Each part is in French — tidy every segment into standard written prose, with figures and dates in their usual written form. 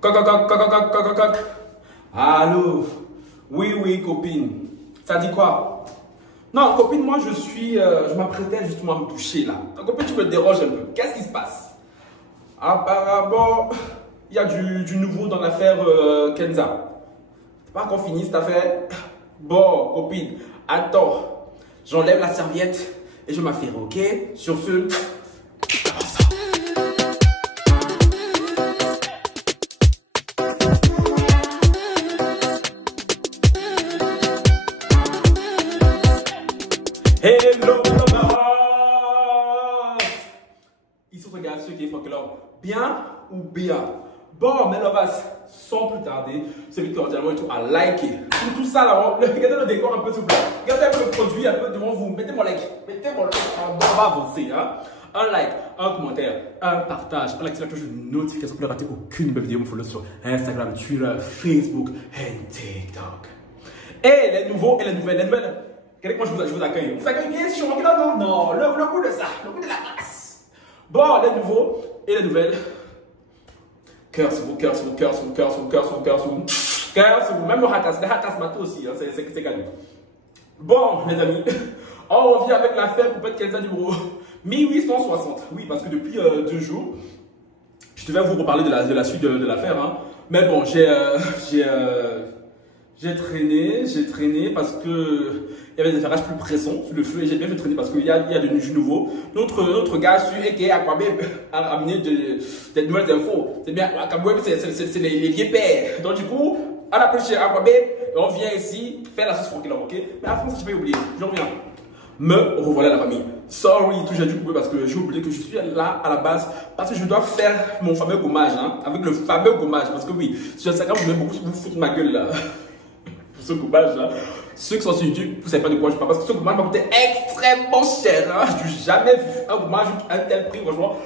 Coq, coq, coq, coq, coq, coq, coq. Allô? Oui, oui, copine. Ça dit quoi? Non, copine, moi je m'apprêtais justement à me toucher là. Donc, copine, tu me déranges un peu. Qu'est-ce qui se passe? Apparemment, il y a du nouveau dans l'affaire Kenza. C'est pas encore fini cette affaire? Bon, copine, attends. J'enlève la serviette et je m'affaire, ok? Sur ce. Hello, lovers! Ils sont regardés ceux qui est folklore. Bien ou bien? Bon, mes lovers, sans plus tarder, celui qui cordialement et tout à liker. Tout ça là, regardez le décor un peu s'il vous plaît. Regardez un peu le produit un peu devant vous. Mettez mon like. Mettez mon like. On va avancer. Hein? Un like, un commentaire, un partage, un like sur la cloche de notification pour ne rater aucune nouvelle vidéo. Me follow sur Instagram, Twitter, Facebook et TikTok. Et les nouveaux et les nouvelles. Les nouvelles. Quel moi je vous accueille. Vous accueillez bien si je suis là? Non, le coup de ça, le coup de la masse. Bon, les nouveaux et les nouvelles. Cœur sur vous, cœur sur vous, cœur sur vous, cœur sur vous, cœur sur vous, cœur sur vous. Cœur sur vous, même le hatas, les hatas matou aussi, hein, c'est cadeau. Bon, les amis, on revient avec l'affaire Poupette Kenza numéro 1860. Oui, parce que depuis 2 jours, je devais vous reparler de la suite de l'affaire. Hein. Mais bon, j'ai traîné parce que il y avait des affaires plus pressants sur le feu et j'ai bien fait traîner parce qu'il y a du jus nouveau. Notre gars sur EK Aquabeb a amené des nouvelles infos. C'est bien, Aquabeb c'est les vieux pères. Donc du coup, on a pris chez Aquabeb et on vient ici faire la sauce franquille, ok? Mais avant ça, je vais oublier, je reviens. Me revoilà la famille. Sorry, tout j'ai dû couper parce que j'ai oublié que je suis là à la base parce que je dois faire mon fameux gommage, hein, avec le fameux gommage. Parce que oui, sur Instagram, vous aimez beaucoup vous foutre ma gueule là. Ce gommage là, ceux qui sont sur YouTube, vous ne savez pas de quoi je parle parce que ce gommage m'a coûté extrêmement cher. Hein. Je n'ai jamais vu un gommage à un tel prix, franchement.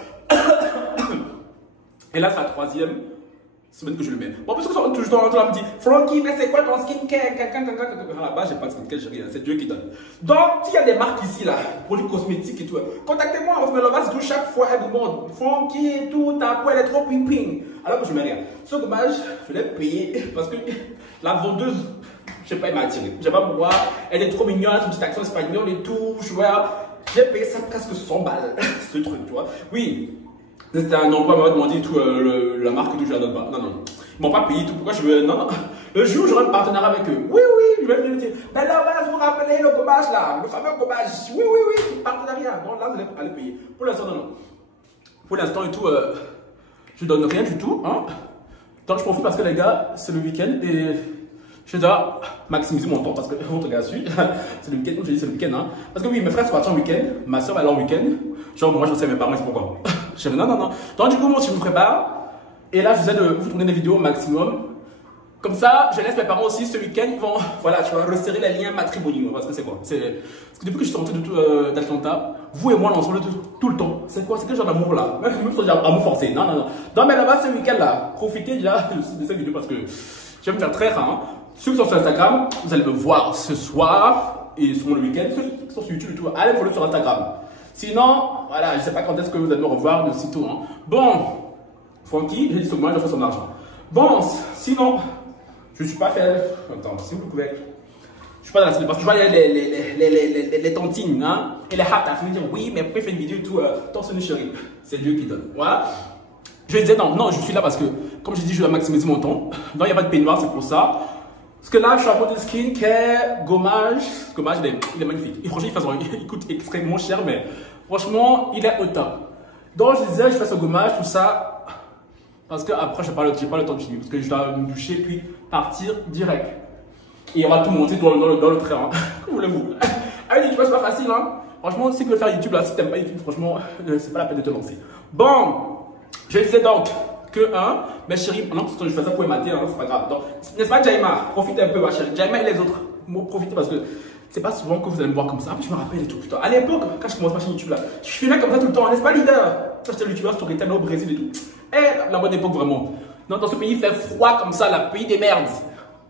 Et là, c'est la 3e semaine que je le mets. Bon, parce que toujours là, me dit Francky, mais c'est quoi ton skincare? À la base, j'ai pas de skincare, j'ai rien, c'est Dieu qui donne. Donc, s'il y a des marques ici, là, produits cosmétiques et tout, contactez-moi, on se met le vase tout chaque fois, elle me demande Francky et tout, ta peau elle est trop ping-ping. Alors que je mets rien. Ce gommage, je l'ai payé parce que la vendeuse. Je sais pas, il m'a attiré. Je sais pas pourquoi. Elle est trop mignonne, son petite accent espagnol et tout. Je vois. J'ai payé ça presque 100 balles. Ce truc, tu vois. Oui. C'était un endroit, il m'a demandé tout, la marque et tout. Je la donne pas. Non, non. Ils m'ont pas payé tout. Pourquoi je veux. Non, non. Le jour où j'aurai un partenariat avec eux. Oui, oui. Je vais me dire. Mais là, vous vous rappelez le gommage là. Le fameux gommage. Oui, oui, oui. Partenariat. Bon, là, vous allez aller payer. Pour l'instant, non, non. Pour l'instant et tout, je donne rien du tout. Hein. Donc, je profite parce que les gars, c'est le week-end et. Je dois maximiser mon temps parce que votre gars suit. C'est le week-end, comme je dis, c'est le week-end. Hein. Parce que oui, mes frères sont partis en week-end, ma soeur va aller en week-end. Genre, moi je sais mes parents, c'est pourquoi. Je dis non, non, non. Donc, du coup, moi, je me prépare. Et là, je j'essaie de vous tourner des vidéos au maximum. Comme ça, je laisse mes parents aussi ce week-end. Ils vont, voilà, tu vas resserrer les liens matrimoniaux. Parce que c'est quoi? Parce que depuis que je suis rentré d'Atlanta, vous et moi, on est ensemble tout le temps. C'est quoi? C'est quel genre d'amour là? Même si c'est amour forcé. Non, non, non. Donc, mais là-bas, ce week-end là, profitez déjà de cette vidéo parce que j'aime faire très rare. Hein. Ceux qui sont sur Instagram, vous allez me voir ce soir et sur le week-end. Ceux qui sont sur YouTube et tout, allez me follow sur Instagram. Sinon, voilà, je ne sais pas quand est-ce que vous allez me revoir de sitôt. Hein. Bon, Francky, j'ai dit ce moment, j'ai fait son argent. Bon, sinon, je ne suis pas fait. Attends, si vous pouvez. Je ne suis pas dans la salle parce que je vois les tontines hein, et les hâtes à me dire oui, mais pourquoi faire une vidéo et tout, torse nu chérie. C'est Dieu qui donne. Voilà. Je disais non, non, je suis là parce que, comme j'ai dit, je dois maximiser mon temps. Donc, il n'y a pas de peignoir, c'est pour ça. Parce que là, je suis à mode de skincare, gommage. Ce gommage, il est magnifique. Et franchement, il coûte extrêmement cher, mais franchement, il est au top. Donc, je disais, je fais ce gommage, tout ça. Parce que après, je n'ai pas le temps de finir. Parce que je dois me doucher, puis partir direct. Et on va tout monter dans le train. Hein. Voulez-vous? Ah, YouTube, c'est pas facile. Hein. Franchement, si tu veux faire YouTube, là, si tu n'aimes pas YouTube, franchement, c'est pas la peine de te lancer. Bon, je disais donc. Que mais chérie, non, parce que je fais ça pour émater, hein, c'est pas grave. Donc, n'est-ce pas, Jaima? Profitez un peu, ma chérie. Jaima et les autres, profitez parce que c'est pas souvent que vous allez me voir comme ça. Puis je me rappelle et tout. Putain, à l'époque, quand je commence ma chaîne YouTube là, je filmais comme ça tout le temps, n'est-ce pas, leader? Quand j'étais youtubeur storyteller au Brésil et tout. Eh, la bonne époque vraiment. Non, dans ce pays, il fait froid comme ça, le pays des merdes.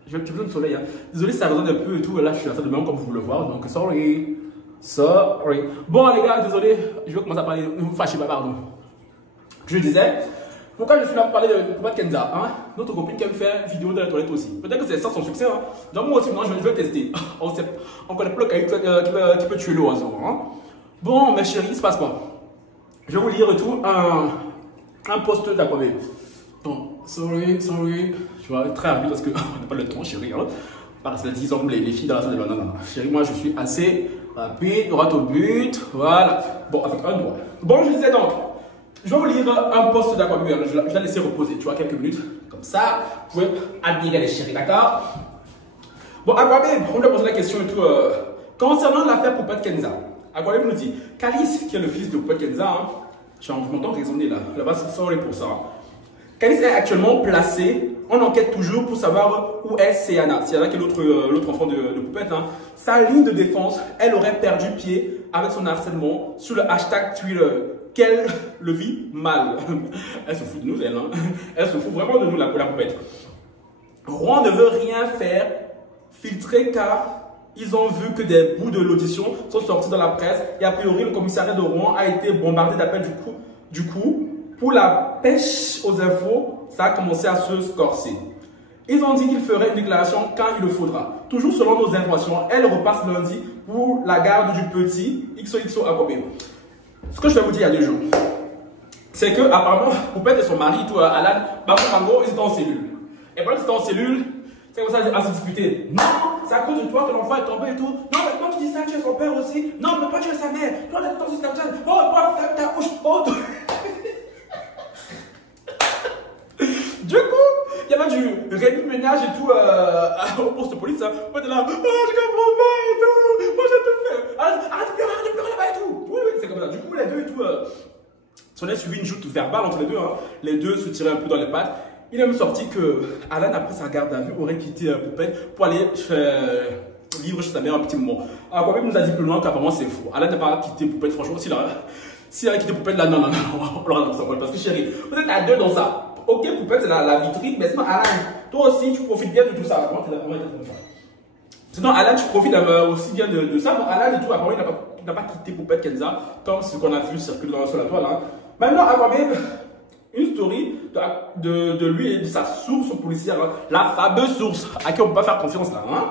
Je vais besoin de soleil. Hein. Désolé si ça résonne un peu et tout. Là, je suis à ça de même comme vous le voir. Donc, sorry. Sorry. Bon, les gars, désolé. Je vais commencer à parler. Ne vous fâchez pas, pardon. Je disais. Pourquoi je suis là pour parler de Poupette Kenza, hein? Notre copine qui aime faire vidéo de la toilette aussi. Peut-être que c'est ça son succès, hein? Donc moi aussi, maintenant, je vais tester. On connaît pas le caillou qui peut tuer l'oiseau, hein? Bon, mes chéris, il se passe quoi? Je vais vous lire et tout un post d'Aquabé. Bon, sorry. Je vais être très rapide parce qu'on n'a pas le temps, chérie, hein? Parce que 10 ans comme les filles dans la salle de bain. Non. Chérie, moi, je suis assez rapide, droit au but. Voilà. Bon, avec un doigt. Bon, je disais donc. Je vais vous lire un post d'Aquabé. Je vais la laisser reposer, tu vois, quelques minutes. Comme ça, vous pouvez admirer les chéris, d'accord? Bon, Akwabé, on lui a posé la question et tout. Concernant l'affaire Poupette Kenza, Akwabé nous dit Calice, qui est le fils de Poupette Kenza, hein, je m'entends raisonner là. Là-bas, c'est sorry pour ça. Calice est actuellement placé. On enquête toujours pour savoir où est Céana. Céana qui est l'autre enfant de Poupette. Hein. Sa ligne de défense, elle aurait perdu pied avec son harcèlement sur le hashtag Twitter. Qu'elle le vit mal. Elle se fout de nous, elle. Hein. Elle se fout vraiment de nous, la Poupette. Rouen ne veut rien faire filtrer car ils ont vu que des bouts de l'audition sont sortis dans la presse et a priori le commissariat de Rouen a été bombardé d'appels du coup, pour la pêche aux infos, ça a commencé à se corser. Ils ont dit qu'ils feraient une déclaration quand il le faudra. Toujours selon nos informations, elle repasse lundi pour la garde du petit XOXO Akwabé. Ce que je vais vous dire il y a 2 jours, c'est que apparemment Poupette et son mari, tout Alan, ils étaient en cellule. Et pendant qu'ils étaient en cellule, c'est comme ça à se disputer. Non, c'est à cause de toi que l'enfant est tombé et tout. Non, mais toi tu dis ça, tu es son père aussi. Non, mais toi tu es sa mère. Toi tu es ton système. Oh, toi ta couche. Oh, du coup, il y avait du rémunénage et tout au poste de police. Hein. Moi, t'es là, oh, je comprends pas et tout. Moi, j'ai tout fait. Arrête de pleurer là-bas et tout. Oui, c'est comme ça. Du coup, les deux et tout, on a suivi une joute verbale entre les deux. Hein. Les deux se tiraient un peu dans les pattes. Il est même sorti que Alan, après sa garde à vue, aurait quitté Poupette pour aller vivre chez sa mère un petit moment. Alors, quand même, nous a dit plus loin qu'apparemment c'est faux. Alan n'a pas quitté Poupette, franchement, s'il avait quitté Poupette, là, non, on l'aura dans sa poêle. Parce que chérie, vous êtes à 2 dans ça. Ok, Poupette, c'est la vitrine, mais sinon, Alan, toi aussi, tu profites bien de tout ça. Sinon, Alan, tu profites aussi bien de ça. Donc, Alan, et tout, apparemment, il n'a pas quitté Poupette Kenza, comme ce qu'on a vu circuler sur la toile. Hein. Maintenant, Akwabé, une story de lui et de sa source policière, hein, la fameuse source à qui on ne peut pas faire confiance là. Hein.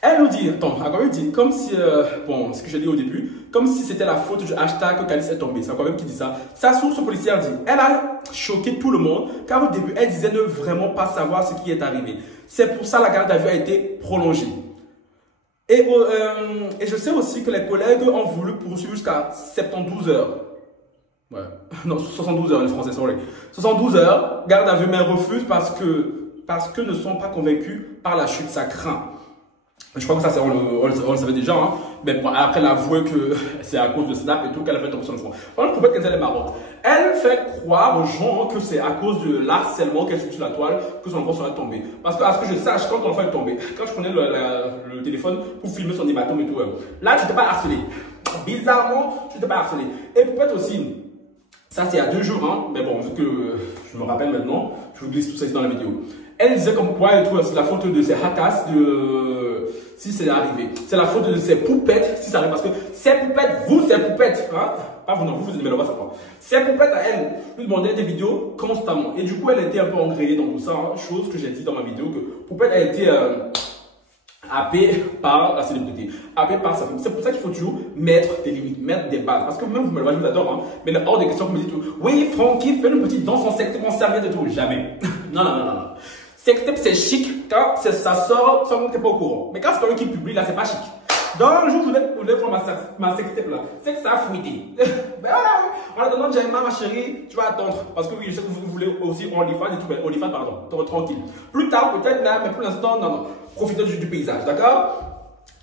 Elle nous dit, Akwabé dit, comme si, bon, ce que j'ai dit au début, comme si c'était la faute du hashtag que Calice est tombé. C'est Akwabé qui dit ça. Sa source policière dit, elle a choqué tout le monde, car au début, elle disait ne vraiment pas savoir ce qui est arrivé. C'est pour ça que la garde à vue a été prolongée. Et je sais aussi que les collègues ont voulu poursuivre jusqu'à 72 heures. Ouais. Non, 72 heures, les Français, sorry. 72 heures, garde à vue, mais refuse parce que ne sont pas convaincus par la chute, ça craint. Je crois que ça, on le savait déjà, hein. Mais bon, après, elle a avoué que c'est à cause de Snap et tout qu'elle a fait tomber son enfant. Par contre, Poupette Kenza est marrante. Elle fait croire aux gens que c'est à cause de l'harcèlement qu'elle suit sur la toile que son enfant serait tombé. Parce que, à ce que je sache, quand ton enfant est tombé, quand je prenais le téléphone pour filmer son hématome et tout, là, tu t'es pas harcelé. Bizarrement, tu t'es pas harcelé. Et Poupette aussi. Ça, c'est il y a 2 jours, hein. Mais bon, vu que je me rappelle maintenant, je vous glisse tout ça ici dans la vidéo. Elle disait comme quoi et tout, c'est la faute de ses hackas si c'est arrivé. C'est la faute de ses poupettes si ça arrive. Parce que ces poupettes, ces poupettes, hein. Pas vous, non, vous aimez le bas, ça quoi. Ces poupettes à elle, lui demandaient des vidéos constamment. Et du coup, elle était un peu engrêlée dans tout ça, hein. Chose que j'ai dit dans ma vidéo, que Poupette a été happé par la célébrité, happé par sa famille. C'est pour ça qu'il faut toujours mettre des limites, mettre des bases. Parce que même vous me le voyez, je vous adore, hein, mais hors des questions, vous me dites tout. Oui, Francky, fais une petite danse en sextape en serviette et tout. Jamais. Non. Sextape, c'est chic quand ça sort sans que tu n'es pas au courant. Mais quand c'est quelqu'un qui publie, là, c'est pas chic. Dans le jour où je voulais prendre ma sextape là, c'est que ça a fruité. Ben en attendant, Jaima, ma chérie, tu vas attendre. Parce que oui, je sais que vous voulez aussi OnlyFans et tout. Ben, OnlyFans, pardon, tranquille. Plus tard, peut-être là, mais pour l'instant, non. Profitez du paysage, d'accord?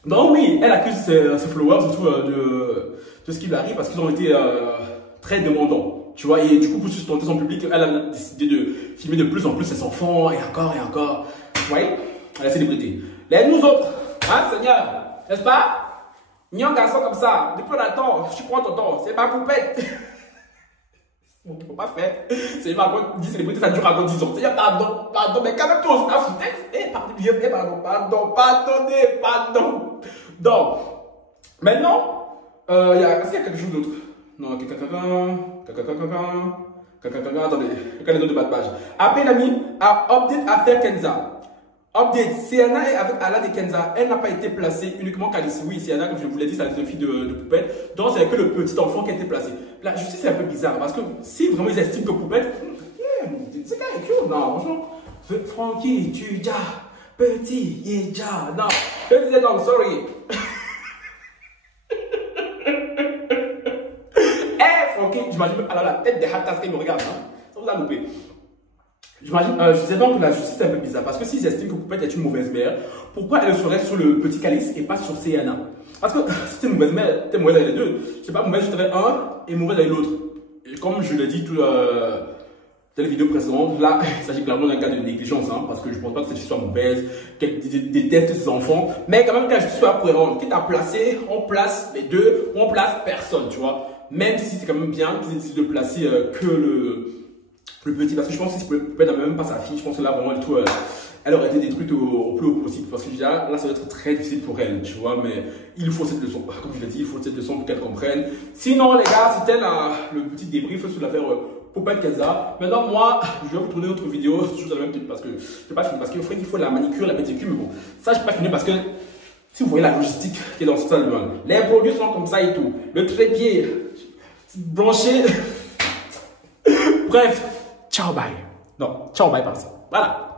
Donc oui, elle accuse ses followers et tout de ce qui lui arrive parce qu'ils ont été très demandants. Tu vois, et du coup, pour sustenter son public, elle a décidé de filmer de plus en plus ses enfants et encore. Vous voyez, la célébrité. Les nous autres, hein, Seigneur, n'est-ce pas? Ni un garçon comme ça, depuis longtemps, tu prends ton temps, c'est ma poupette. On ne peut pas faire. C'est ma poupette, 10 célébrités, ça dure encore 10 ans. Seigneur, pardon, mais quand même, toi, on pardon. Donc, maintenant, est-ce qu'il y a quelque chose d'autre? Non, Attendez, quel est le nom de bas de page? Après, l'ami, update affaire Kenza. Update, Sienna est avec Alan et Kenza. Elle n'a pas été placée uniquement qu'Alice. Oui, Sienna, comme je vous l'ai dit, c'est une fille de Poupette. Donc, c'est que le petit enfant qui a été placé. La justice, c'est un peu bizarre parce que si vraiment ils estiment que Poupette, c'est quand même cute. Non, franchement, Francky, tu déjà, petit, il déjà. Non, petit, non, sorry. Francky, j'imagine même pas la tête des hatas qui me regardent. Hein. Ça vous a loupé. J'imagine, je disais donc que la justice est un peu bizarre parce que s'ils estiment que Poupette est une mauvaise mère, pourquoi elle serait sur le petit calice et pas sur Sienna? Parce que si t'es une mauvaise mère, t'es mauvaise avec les deux. Je sais pas, mauvaise, je dirais un et mauvaise avec l'autre. Comme je l'ai dit dans les vidéos précédentes, là, il s'agit clairement d'un cas de négligence, hein, parce que je pense pas que cette justice soit mauvaise, qu'elle déteste ses enfants, mais quand même que la justice soit cohérente. Quitte à placer, on place les deux, ou on place personne, tu vois. Même si c'est quand même bien qu'ils décident de placer que le petit, parce que je pense que si Poupette n'avait même pas sa fille, je pense que là vraiment elle aurait été détruite au plus haut possible, parce que déjà là ça va être très difficile pour elle, tu vois, mais il faut cette leçon, comme je l'ai dit, il faut cette leçon pour qu'elle comprenne. Sinon les gars, c'était le petit débrief sur l'affaire Poupette Kenza. Maintenant moi, je vais vous tourner notre vidéo, toujours dans le même truc, parce que je n'ai pas fini, parce qu'il faut la manicure, la pédicure, mais bon, ça je n'ai pas fini parce que si vous voyez la logistique qui est dans ce salle, les produits sont comme ça et tout, le trépied branché, bref. Ciao, bye. Non, ciao, bye, par ça. Voilà.